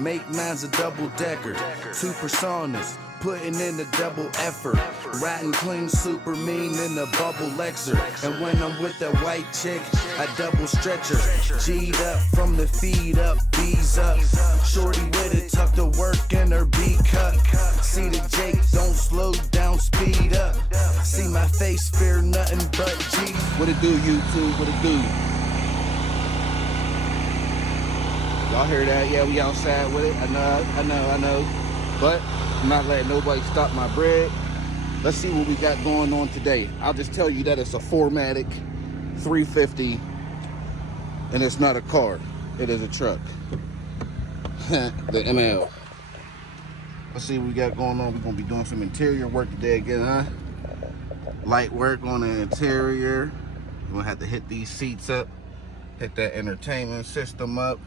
Make mine's a double-decker. Two personas, putting in a double effort. Riding clean, super mean in a bubble Lexer. And when I'm with that white chick, I double stretch her. G'd up from the feet up, B's up. Shorty with it, tuck the work in her B cut. See the Jake, don't slow down, speed up. See my face, fear nothing but G. What it do, YouTube? What it do? Y'all hear that? Yeah, we outside with it. I know. But I'm not letting nobody stop my bread. Let's see what we got going on today. I'll just tell you that it's a 4MATIC 350, and it's not a car. It is a truck. The ML. Let's see what we got going on. We're gonna be doing some interior work today again, huh? Light work on the interior. We're gonna have to hit these seats up, hit that entertainment system up,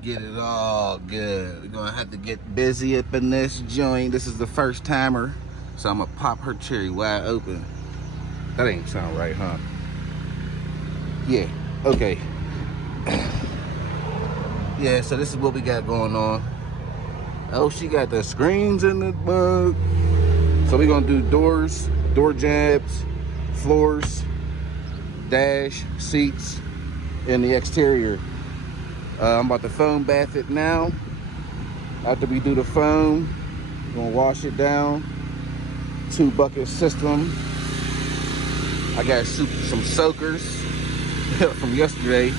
get it all good. We're gonna have to get busy up in this joint. This is the first timer, so I'm gonna pop her cherry wide open. That ain't sound right, huh? Yeah, okay. Yeah, so this is what we got going on. Oh, she got the screens in the bug. So we're gonna do doors, door jabs, floors, dash, seats, and the exterior. I'm about to foam bath it now. After we do the foam, we're gonna wash it down. 2-bucket system. I got some soakers from yesterday.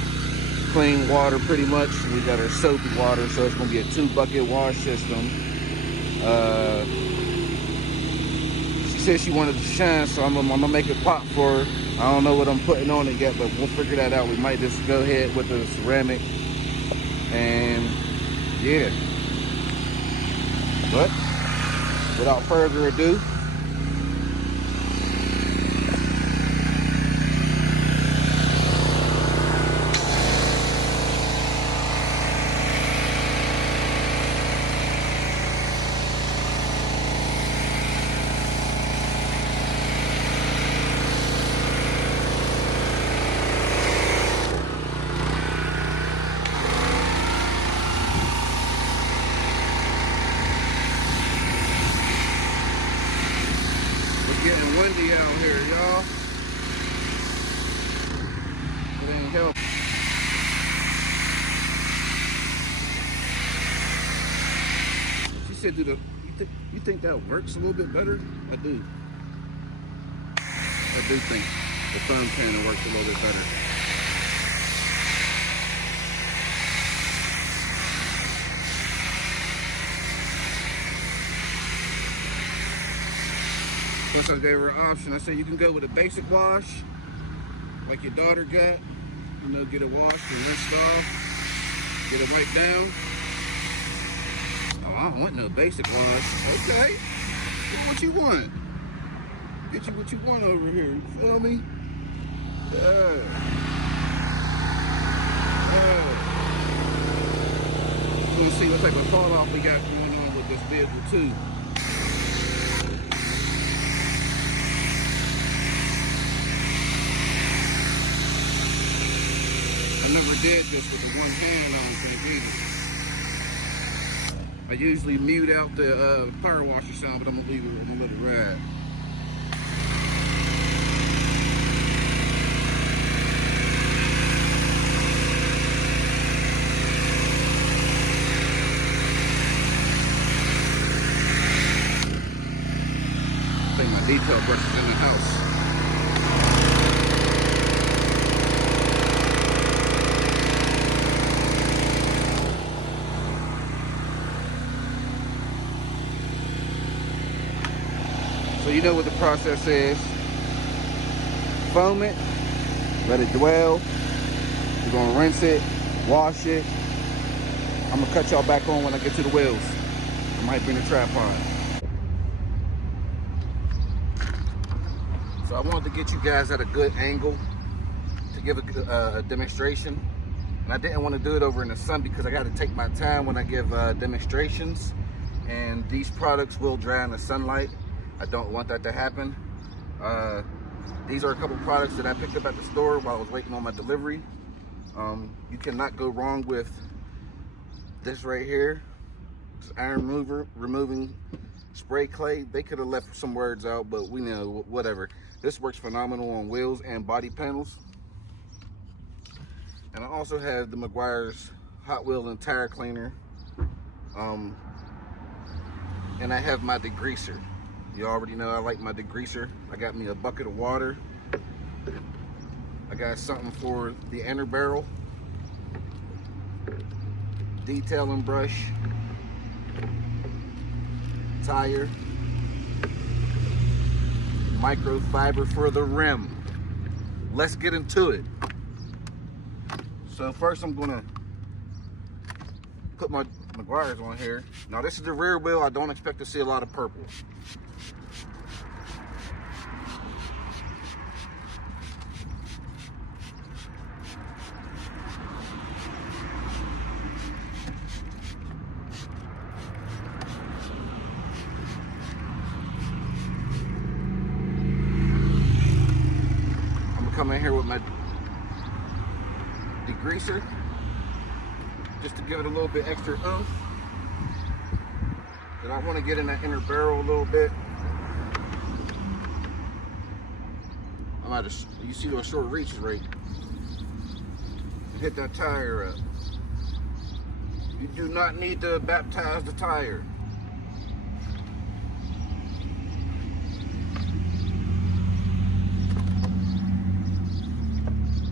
Clean water pretty much. We got our soapy water, so it's gonna be a 2-bucket wash system. She said she wanted to shine, so I'm gonna make it pop for her. I don't know what I'm putting on it yet, but we'll figure that out. We might just go ahead with the ceramic, and yeah. But without further ado, getting windy out here, y'all. It ain't help. She said, you think that works a little bit better? I do. I do think the foam cannon works a little bit better. Plus I gave her an option. I said you can go with a basic wash, like your daughter got. You know, get it washed and rinsed off. Get it wiped down. Oh, I don't want no basic wash. Okay. Get what you want. Get you what you want over here. You feel me? Yeah. We'll see what type of fall off we got going on with this vehicle too. I never did this with the one hand on thing either. I usually mute out the power washer sound, but I'm gonna leave it. I'm gonna let it ride. I think my detail brush is in the house. So you know what the process is. Foam it, let it dwell. We're gonna rinse it, wash it. I'm gonna cut y'all back on when I get to the wheels. I might bring a tripod. So I wanted to get you guys at a good angle to give a demonstration. And I didn't want to do it over in the sun because I got to take my time when I give demonstrations. And these products will dry in the sunlight. I don't want that to happen. These are a couple products that I picked up at the store while I was waiting on my delivery. You cannot go wrong with This right here is iron removing spray clay. They could have left some words out, but we know, whatever. This works phenomenal on wheels and body panels. And I also have the Meguiar's Hot Wheel and Tire Cleaner. And I have my degreaser. You already know I like my degreaser. I got me a bucket of water. I got something for the inner barrel. Detailing brush. Tire. Microfiber for the rim. Let's get into it. So first I'm gonna put my Meguiar's on here. Now this is the rear wheel. I don't expect to see a lot of purple. I'm gonna come in here with my degreaser, just to give it a little bit extra oomph. And I want to get in that inner barrel a little bit. I'm out of, you see those short reaches, right? And hit that tire up. You do not need to baptize the tire.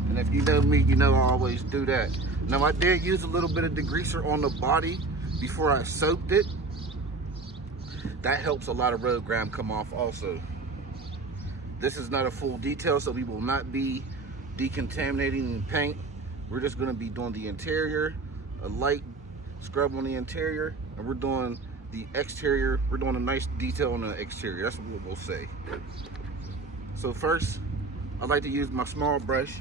And if you know me, you know I always do that. Now I did use a little bit of degreaser on the body before I soaked it. That helps a lot of road grime come off also. This is not a full detail, so we will not be decontaminating the paint. We're just gonna be doing the interior, a light scrub on the interior, and we're doing the exterior. We're doing a nice detail on the exterior. That's what we'll say. So first, I like to use my small brush.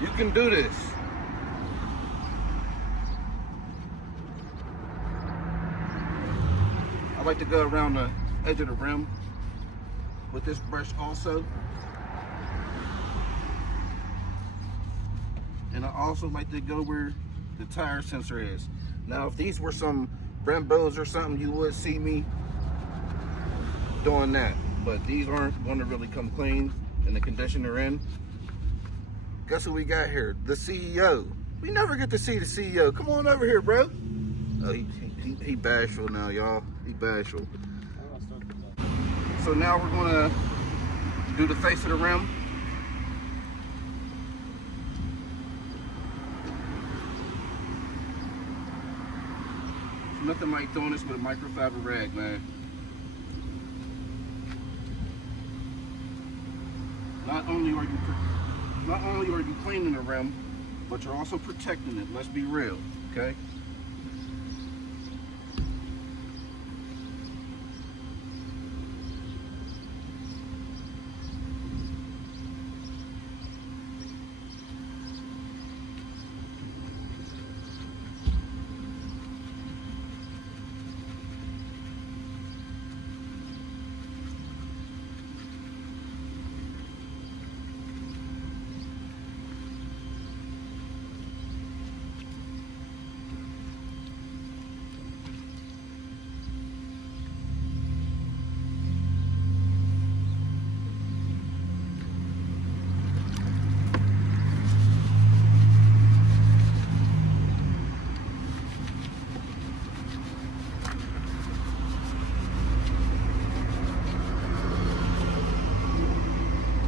You can do this. I like to go around the edge of the rim with this brush also. And I also like to go where the tire sensor is. Now, if these were some Brembos or something, you would see me doing that. But these aren't going to really come clean in the condition they're in. Guess who we got here? The CEO. We never get to see the CEO. Come on over here, bro. Oh, he bashful now, y'all. He bashful. So now we're gonna do the face of the rim. Nothing like doing this with a microfiber rag, man. Not only are you cleaning the rim, but you're also protecting it. Let's be real, okay?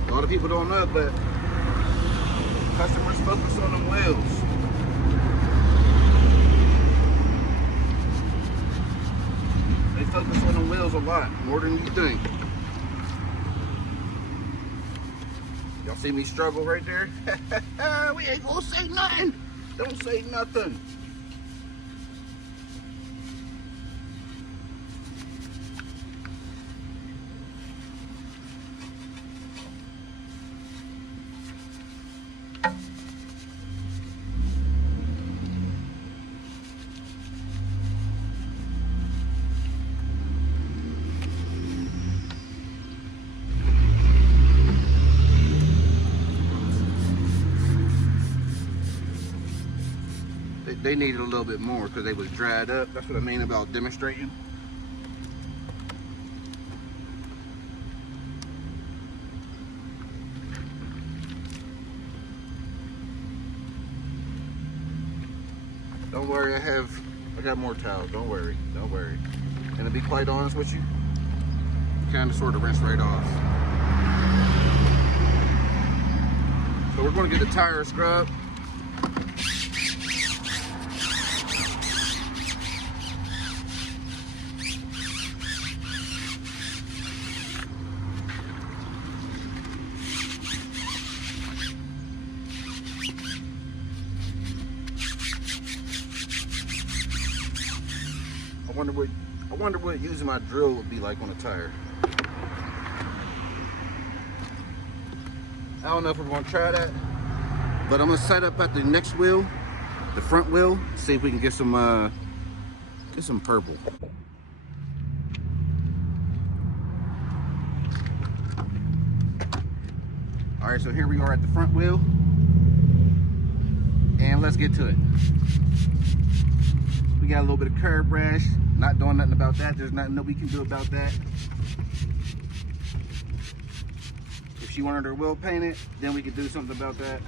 A lot of people don't know, but customers focus on them wheels. They focus on them wheels a lot, more than you think. Y'all see me struggle right there? We ain't gonna say nothing. Don't say nothing. they needed a little bit more because they was dried up. That's what I mean about demonstrating. Don't worry, I got more towels. Don't worry, don't worry. And to be quite honest with you, kind of sort of rinse right off. So we're going to get the tire scrub. I wonder what using my drill would be like on a tire. I don't know if we're gonna try that, but I'm gonna set up at the next wheel, the front wheel, see if we can get some purple. All right, so here we are at the front wheel, and let's get to it. We got a little bit of curb rash. Not doing nothing about that. There's nothing that we can do about that. If she wanted her wheel painted, then we could do something about that.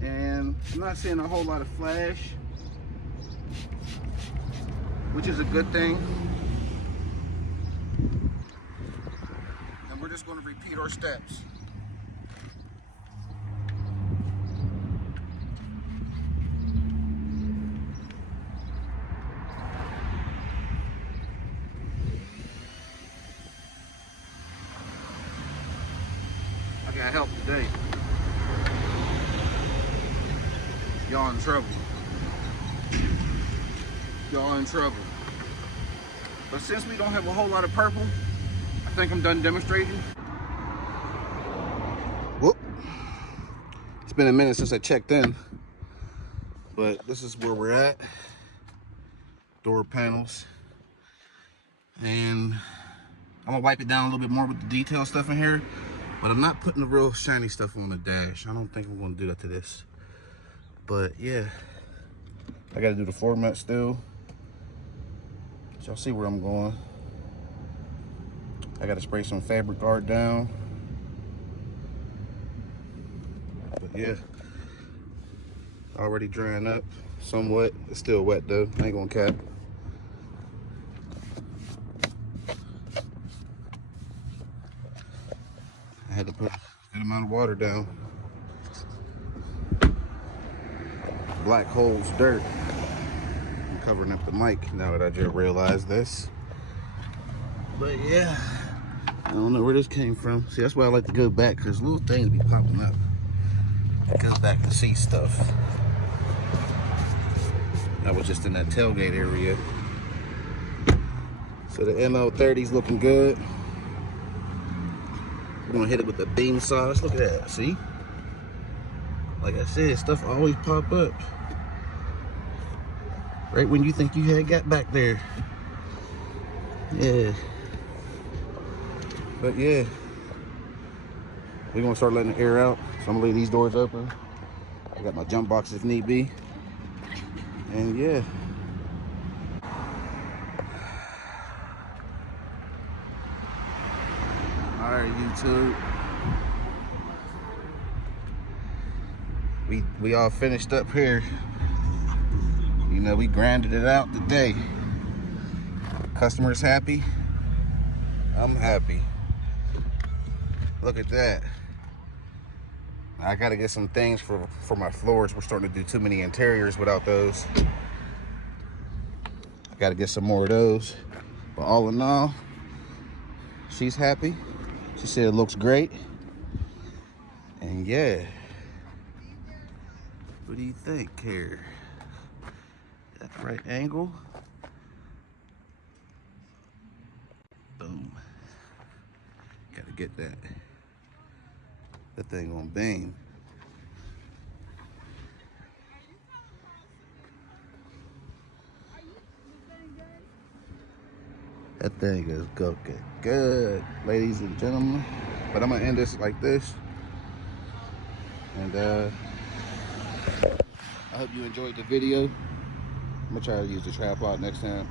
And I'm not seeing a whole lot of flash, which is a good thing. And we're just going to repeat our steps. I got help today. Y'all in trouble. Y'all in trouble. But since we don't have a whole lot of purple, I think I'm done demonstrating. Whoop. It's been a minute since I checked in, but this is where we're at. Door panels. And I'm gonna wipe it down a little bit more with the detail stuff in here. But I'm not putting the real shiny stuff on the dash. I don't think I'm gonna do that to this. But yeah, I gotta do the floor mat still. Y'all see where I'm going. I gotta spray some fabric guard down. But yeah, already drying up somewhat. It's still wet though, I ain't gonna cap. I had to put a good amount of water down. Black holes, dirt. I'm covering up the mic now that I just realized this. But yeah, I don't know where this came from. See, that's why I like to go back, because little things be popping up. Go back and see stuff. I was just in that tailgate area. So the ML30's looking good. We're gonna hit it with the beam sauce. Look at that, see? Like I said, stuff always pop up. Right when you think you had got back there. Yeah. But yeah. We're gonna start letting the air out. So I'm gonna leave these doors open. I got my jump box if need be. And yeah. Alright, YouTube. We all finished up here. You know, we grinded it out today. Customers happy. I'm happy. Look at that. I gotta get some things for my floors. We're starting to do too many interiors without those. I gotta get some more of those. But all in all, she's happy. She said it looks great. And yeah. What do you think, Herr? That right angle? Boom. Gotta get that. That thing on beam. That thing is cooking good, ladies and gentlemen. But I'm gonna end this like this. And I hope you enjoyed the video. I'm gonna try to use the tripod next time,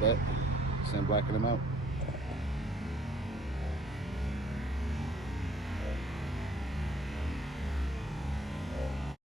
but send blacking them out.